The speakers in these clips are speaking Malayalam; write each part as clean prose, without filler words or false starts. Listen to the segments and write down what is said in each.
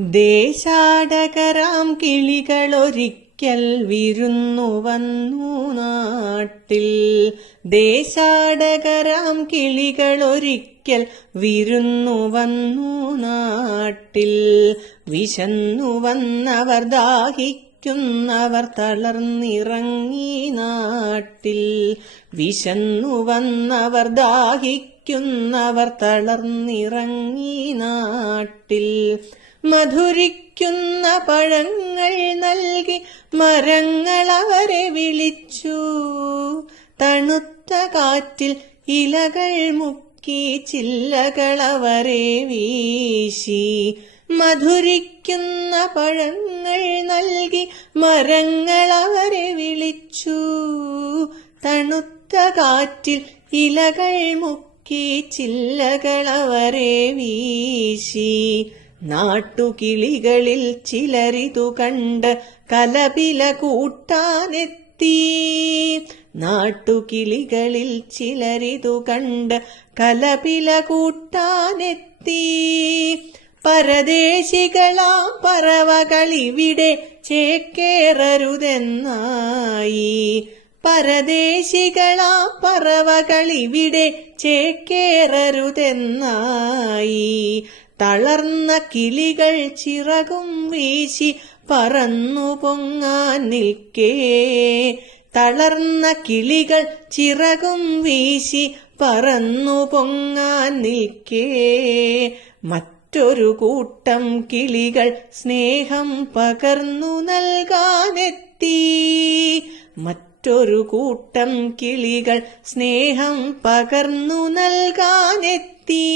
ദേശാടകരാം കിളികളൊരിക്കൽ വിരുന്നു വന്നു നാട്ടിൽ. ദേശാടകരാം കിളികളൊരിക്കൽ വിരുന്നു വന്നു നാട്ടിൽ. വിശന്നു വന്നവർ ദാഹിക്കുന്നവർ തളർന്നിറങ്ങി നാട്ടിൽ. വിശന്നു വന്നവർ ദാഹിക്കുന്നവർ തളർന്നിറങ്ങി നാട്ടിൽ. മധുരിക്കുന്ന പഴങ്ങൾ നൽകി മരങ്ങൾ അവരെ വിളിച്ചു. തണുത്ത കാറ്റിൽ ഇലകൾ മുക്കി ചില്ലകൾ അവരെ വീശി. മധുരിക്കുന്ന പഴങ്ങൾ നൽകി മരങ്ങൾ അവരെ വിളിച്ചു. തണുത്ത കാറ്റിൽ ഇലകൾ മുക്കി ചില്ലകൾ അവരെ വീശി. നാട്ടുകിളികളിൽ ചിലരിതു കണ്ട് കലപില കൂട്ടാനെത്തി. നാട്ടുകിളികളിൽ ചിലരിതു കണ്ട് കലപില കൂട്ടാനെത്തി. പരദേശികളാം പറവകളിവിടെ ചേക്കേറരുതെന്നായി. പരദേശികളാം പറവകളിവിടെ ചേക്കേറരുതെന്നായി. തളർന്ന കിളികൾ ചിറകും വീശി പറന്നു പൊങ്ങാൻ നിൽക്കേ. തളർന്ന കിളികൾ ചിറകും വീശി പറന്നു പൊങ്ങാൻ നിൽക്കേ. മറ്റൊരു കൂട്ടം കിളികൾ സ്നേഹം പകർന്നു നൽകാനെത്തി. മറ്റൊരു കൂട്ടം കിളികൾ സ്നേഹം പകർന്നു നൽകാനെത്തി.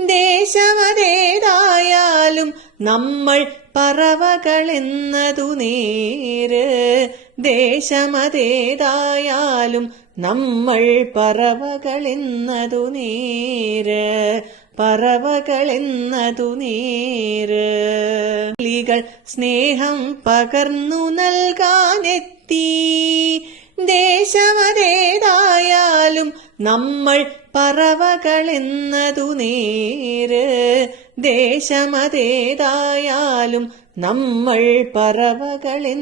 ദേശമതേതായാലും നമ്മൾ പറവകളെന്നതു നേര്. ദേശമതേതായാലും നമ്മൾ പറവകളെന്നതു നേര്. പറവകളെന്നതു നേര്. കിളികൾ സ്നേഹം പകർന്നു നൽകാനെത്തി. ദേശമതേതായാലും നമ്മൾ പറവകളെന്നതു നേര്. ദേശമതേതായാലും നമ്മൾ പറവകളെന്ന